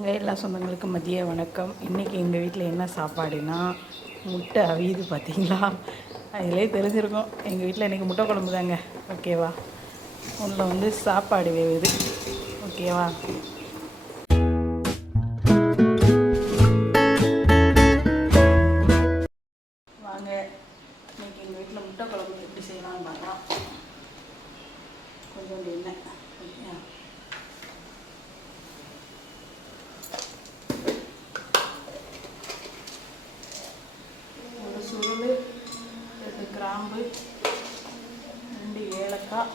வாங்க எல்லா சொந்தங்களுக்கும் மதிய வணக்கம். இன்றைக்கி எங்கள் வீட்டில் என்ன சாப்பாடுனா முட்டை அவியுது. பார்த்தீங்களா, அதிலே தெரிஞ்சிருக்கும். எங்கள் வீட்டில் இன்றைக்கி முட்டை குழம்பு தாங்க. ஓகேவா, உள்ள சாப்பாடு வேவுது. ஓகேவா, வாங்க இன்றைக்கி எங்கள் வீட்டில் முட்டை குழம்பு எப்படி செய்யலாம்னு பார்க்கலாம். கொஞ்சம் எண்ணெய் ஓகே, ஒரு சுருள், 2 கிராம்பு, 2 ஏலக்காய்,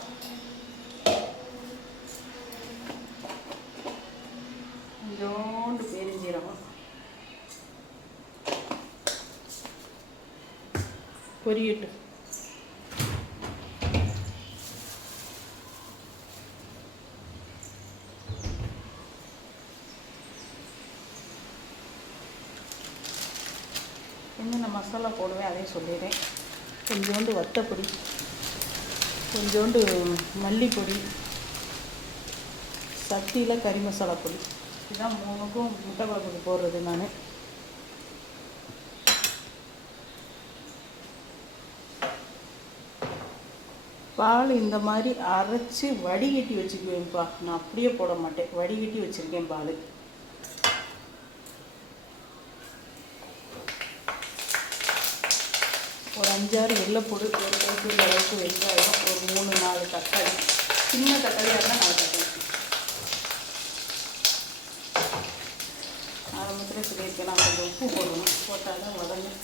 கொஞ்சோண்டு பெருஞ்சீரகம், பொரியட்டு. என்னென்ன மசாலா போடுவேன் அதையும் சொல்லிடுறேன். கொஞ்சோண்டு வத்தப்பொடி, கொஞ்சோண்டு மல்லிப்பொடி, சட்டியில் கறி மசாலா பொடி. இதுதான் 3க்கும் முட்டை குழம்புக்கு போடுறது. நான் பால் இந்த மாதிரி அரைச்சி வடிகட்டி வச்சுக்குவேன்ப்பா. நான் அப்படியே போட மாட்டேன், வடிகட்டி வச்சுருக்கேன் பால். ஒரு 5-6 வெள்ளைப்பூடு, ஒரு கைப்பிடி அளவுக்கு வெங்காயம், ஒரு 3-4 தக்காளி. சின்ன தக்காளியாக இருந்தால் 4 தக்காளி. ஆரம்பத்தில் சொல்லியிருக்கேன், நான் கொஞ்சம் உப்பு போடணும், போட்டால் தான் வதங்கும்.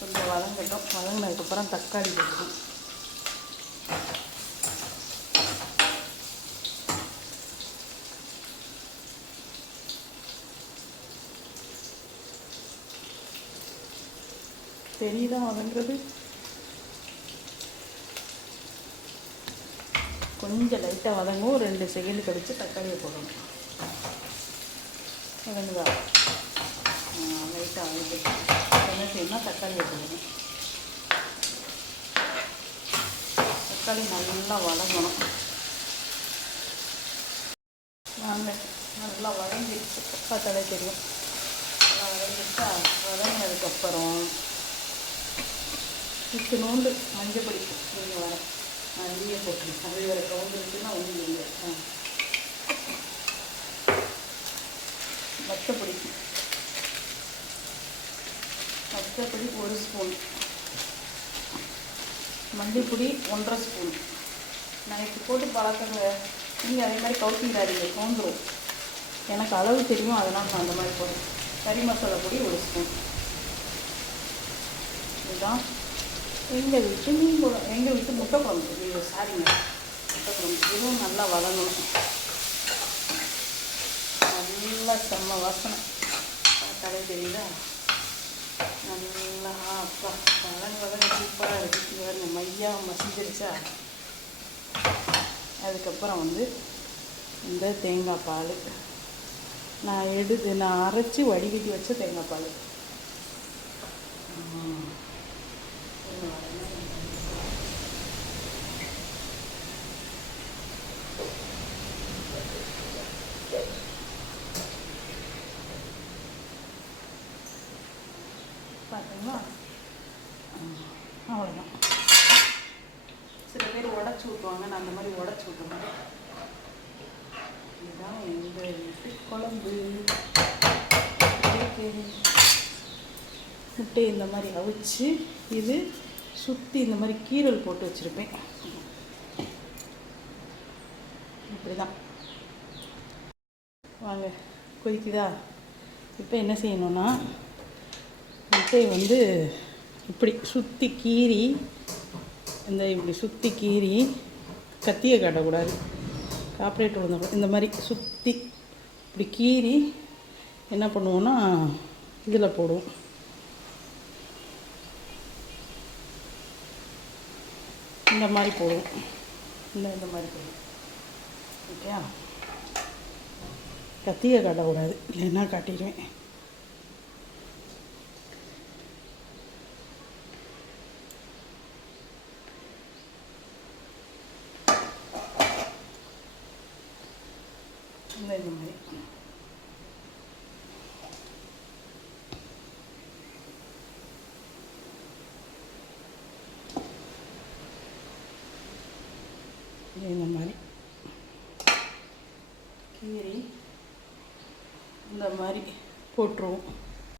கொஞ்சம் வதங்கட்டும். வதங்கினதுக்கப்புறம் தக்காளி போடணும். தெரியுதா வதங்குறது? கொஞ்சம் லைட்டாக வதங்கும். 2 செகண்ட் கழித்து தக்காளியை போடணும். வதங்குதா? லைட்டாக வதங்கி என்ன செய்யணும்னா தக்காளியை போடணும். தக்காளி நல்லா வதங்கணும். நல்லா வதங்கிடுச்சு, பார்த்தாலே தெரியும். நல்லா வதங்கிடுச்சா? வதங்கினதுக்கப்புறம் இத்தினோண்டு மஞ்சப்பொடி நீங்கள் வர நிறைய போட்டுருங்க. அது வேறு கவுண்ட் இருக்குன்னா ஒன்றும் இல்லை. வத்தப்பொடி 1 ஸ்பூன், மல்லிப்பொடி 1.5 ஸ்பூன். நான் இப்போ போட்டு பழக்கங்க. நீங்கள் அதே மாதிரி கவுத்திடாதீங்க, கவுந்துடும். எனக்கு அளவு தெரியும், அதனால் நான் அந்த மாதிரி போடுறேன். கறி மசாலா பொடி 1 ஸ்பூன். இதுதான் எங்கள் வீட்டு மீன் குழம்பு, எங்கள் வீட்டு முட்டை குழம்பு. இது சாரிங்க, முட்டை குழம்பு. இதுவும் நல்லா வதங்கணும். நல்லா செம்ம வாசனை, பார்த்தாலே தெரியுதா? நல்லா அப்பா வதங்க சூப்பராக இருக்குது. பாருங்க, மையாக மசிஞ்சிருச்சா? அதுக்கப்புறம் இந்த தேங்காய் பால் நான் அரைச்சி வடிகட்டி வச்ச தேங்காய் பால். பார்த்தீங்களா? அவ்வளோதான். சில பேர் உடச்சி ஊற்றுவாங்க, நான் அந்த மாதிரி உடச்சி ஊற்றுவேன். இதுதான் எங்கள் வீட்டு குழம்பு. முட்டையை இந்த மாதிரி அவிச்சு இது சுற்றி இந்த மாதிரி கீரல் போட்டு வச்சுருப்பேன். இப்படி தான். வாங்க, கொதிக்குதா? இப்போ என்ன செய்யணுன்னா, முட்டையை இப்படி சுற்றி கீறி, இப்படி சுற்றி கீறி, கத்தியை காட்டக்கூடாது, கார்ப்பரேட் விழுந்தக்கூடாது. இந்த மாதிரி சுற்றி இப்படி கீறி என்ன பண்ணுவோன்னா இதில் போடுவோம். இந்த மாதிரி போடுவோம். இந்த மாதிரி போடுவோம். ஓகே, கத்தியை காட்டக்கூடாது, இல்லைன்னா காட்டிடுவேன். இந்த மாதிரி இந்த மாதிரி கீரி இந்த மாதிரி போட்டுருவோம்.